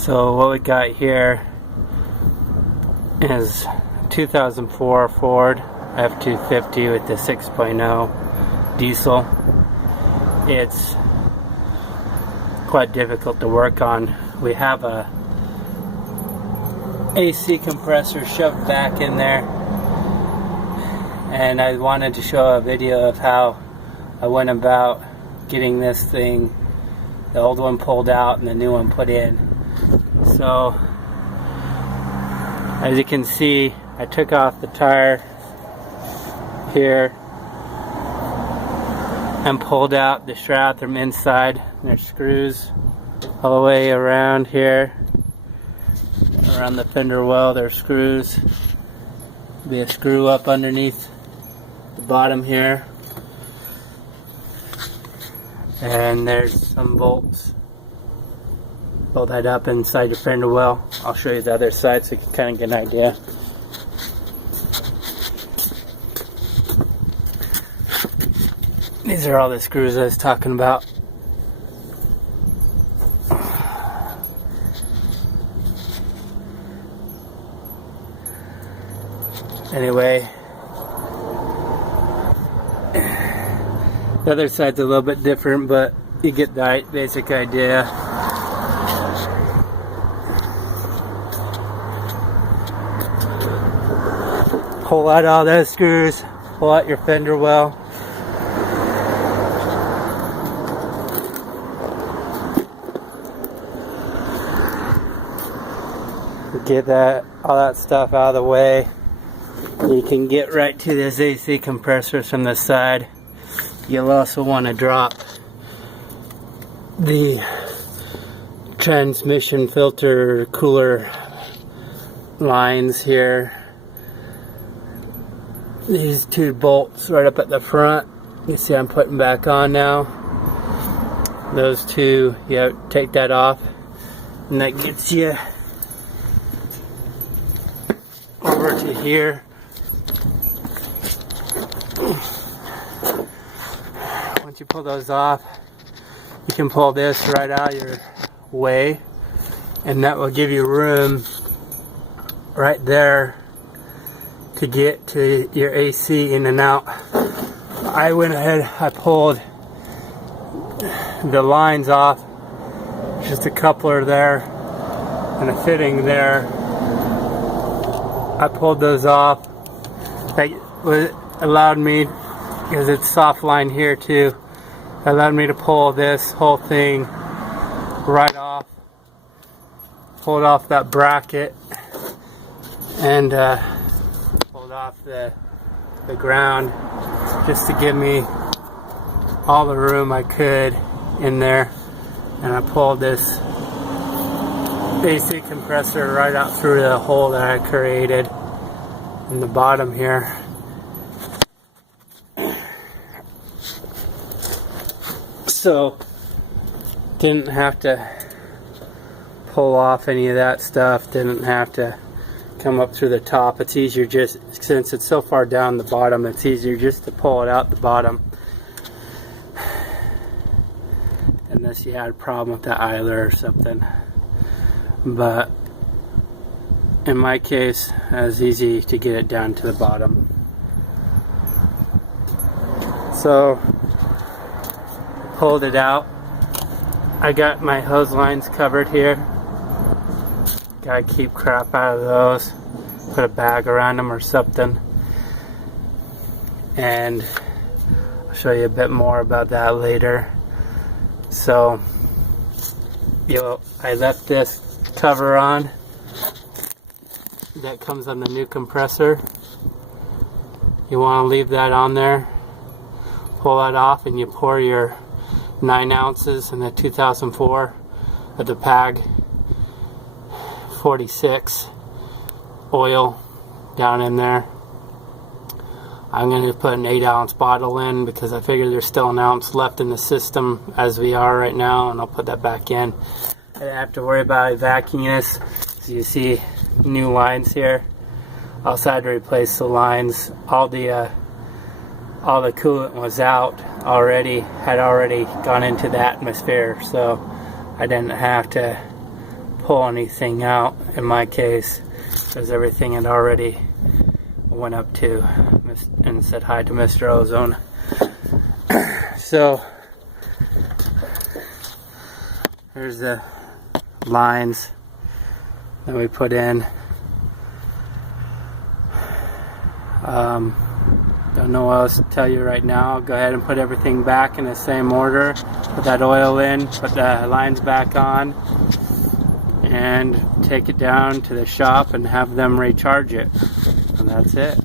So what we got here is 2004 Ford F-250 with the 6.0 diesel. It's quite difficult to work on. We have a AC compressor shoved back in there, and I wanted to show a video of how I went about getting this thing, the old one pulled out and the new one put in. So as you can see, I took off the tire here and pulled out the shroud from inside. There's screws all the way around here, around the fender well. There's screws. Be a screw up underneath the bottom here, and there's some bolts. Pull that up inside your fender well. I'll show you the other side so you can kind of get an idea. These are all the screws I was talking about. Anyway, the other side's a little bit different, but you get the basic idea. Pull out all those screws, pull out your fender well. Get all that stuff out of the way. You can get right to this AC compressor from the side. You'll also want to drop the transmission filter cooler lines here. These two bolts right up at the front, you see I'm putting back on now. Those two, you have to take that off, and that gets you over to here. Once you pull those off, you can pull this right out of your way, and that will give you room right there to get to your AC in and out. I went ahead, I pulled the lines off, just a coupler there and a fitting there. I pulled those off. That allowed me, because it's soft line here too, allowed me to pull this whole thing right off. Pulled off that bracket and pulled off the ground just to give me all the room I could in there. And I pulled this AC compressor right out through the hole that I created in the bottom here. So didn't have to pull off any of that stuff, didn't have to come up through the top. It's easier, just since it's so far down the bottom, it's easier just to pull it out the bottom, unless you had a problem with the idler or something. But in my case, it was easy to get it down to the bottom. So pulled it out. I got my hose lines covered here. Gotta keep crap out of those. Put a bag around them or something. And I'll show you a bit more about that later. So, I left this cover on. That comes on the new compressor. You want to leave that on there. Pull that off, and you pour your 9 ounces in the 2004 of the PAG 46 oil down in there. I'm going to put an 8-ounce bottle in because I figure there's still an ounce left in the system as we are right now, and I'll put that back in. I don't have to worry about vacuuming this. As you see, new lines here. Also had to replace the lines. All the coolant was out already, had already gone into the atmosphere, so I didn't have to pull anything out in my case, because everything had already went up to and said hi to Mr. Ozone. So here's the lines that we put in. Don't know what else to tell you right now. I'll go ahead and put everything back in the same order. Put that oil in, put the lines back on, and take it down to the shop and have them recharge it. And that's it.